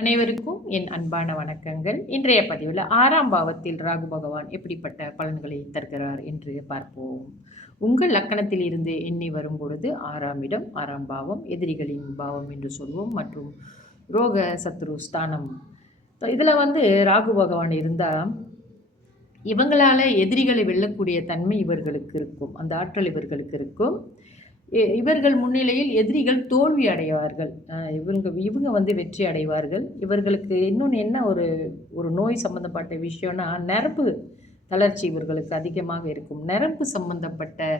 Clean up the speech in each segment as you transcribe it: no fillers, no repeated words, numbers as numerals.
அனைவருக்கும் என் அன்பான வணக்கங்கள். இன்றைய பதிவில் 6ஆம் பாவத்தில் ராகு பகவான் எப்படிப்பட்ட பலன்களை தருகிறார் என்று பார்ப்போம். உங்கள் லக்கணத்தில் இருந்து எண்ணி வரும் பொழுது 6ஆம் இடம் 6ஆம் பாவம் எதிரிகளின் பாவம் என்று சொல்வோம் மற்றும் ரோக சத்ரு ஸ்தானம். இதில் ராகு பகவான் இருந்தால் இவங்களால் எதிரிகளை வெல்லக்கூடிய தன்மை இவர்களுக்கு இருக்கும், அந்த ஆற்றல் இவர்களுக்கு இருக்கும். இவர்கள் முன்னிலையில் எதிரிகள் தோல்வி அடைவார்கள், இவங்க வெற்றி அடைவார்கள். இவர்களுக்கு இன்னொன்று என்ன ஒரு நோய் சம்மந்தப்பட்ட விஷயம்னா நரம்பு தளர்ச்சி இவர்களுக்கு அதிகமாக இருக்கும். நரம்பு சம்மந்தப்பட்ட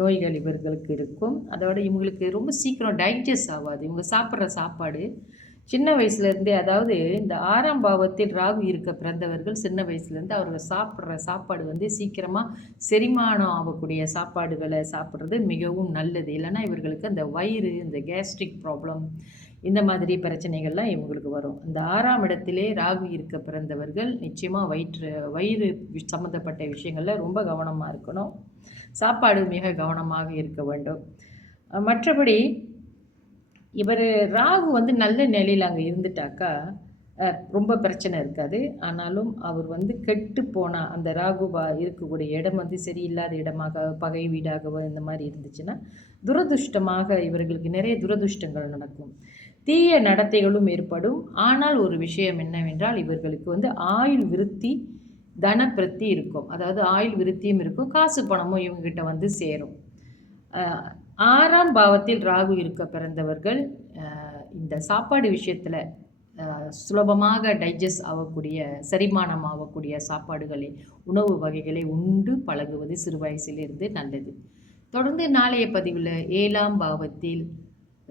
நோய்கள் இவர்களுக்கு இருக்கும். அதோட இவங்களுக்கு ரொம்ப சீக்கிரம் டைஜஸ்ட் ஆகாது. இவங்க சாப்பிட்ற சாப்பாடு சின்ன வயசுலேருந்தே, அதாவது இந்த 6ஆம் பாவத்தில் ராகு இருக்க பிறந்தவர்கள் சின்ன வயசுலேருந்து அவர்கள் சாப்பிட்ற சாப்பாடு சீக்கிரமாக செரிமானம் ஆகக்கூடிய சாப்பாடுகளை சாப்பிட்றது மிகவும் நல்லது. இல்லைன்னா இவர்களுக்கு அந்த வயிறு, இந்த கேஸ்ட்ரிக் ப்ராப்ளம், இந்த மாதிரி பிரச்சனைகள்லாம் இவங்களுக்கு வரும். இந்த 6ஆம் இடத்திலே ராகு இருக்க பிறந்தவர்கள் நிச்சயமாக வயிறு சம்மந்தப்பட்ட விஷயங்களில் ரொம்ப கவனமாக இருக்கணும். சாப்பாடு மிக கவனமாக இருக்க வேண்டும். மற்றபடி இவர் ராகு நல்ல நிலையில் அங்கே இருந்துட்டாக்கா ரொம்ப பிரச்சனை இருக்காது. ஆனாலும் அவர் கெட்டு போனால் அந்த ராகு இருக்கக்கூடிய இடம் சரியில்லாத இடமாக, பகை வீடாகவோ இந்த மாதிரி இருந்துச்சுன்னா துரதுஷ்டமாக இவர்களுக்கு நிறைய துரதுஷ்டங்கள் நடக்கும், தீய நடத்தைகளும் ஏற்படும். ஆனால் ஒரு விஷயம் என்னவென்றால் இவர்களுக்கு ஆயுள் விருத்தி, தனப்பிரத்தி இருக்கும். அதாவது ஆயுள் விருத்தியும் இருக்கும், காசு பணமும் இவங்ககிட்ட சேரும். 6ஆம் பாவத்தில் ராகு இருக்க பிறந்தவர்கள் இந்த சாப்பாடு விஷயத்தில் சுலபமாக டைஜஸ்ட் ஆகக்கூடிய, செரிமானம் ஆகக்கூடிய சாப்பாடுகளை, உணவு வகைகளை உண்டு பழகுவது சிறு வயசிலிருந்து நல்லது. தொடர்ந்து நாளைய பதிவில் 7ஆம் பாவத்தில்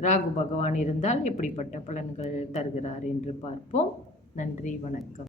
ராகு பகவான் இருந்தால் எப்படிப்பட்ட பலன்கள் தருகிறார் என்று பார்ப்போம். நன்றி, வணக்கம்.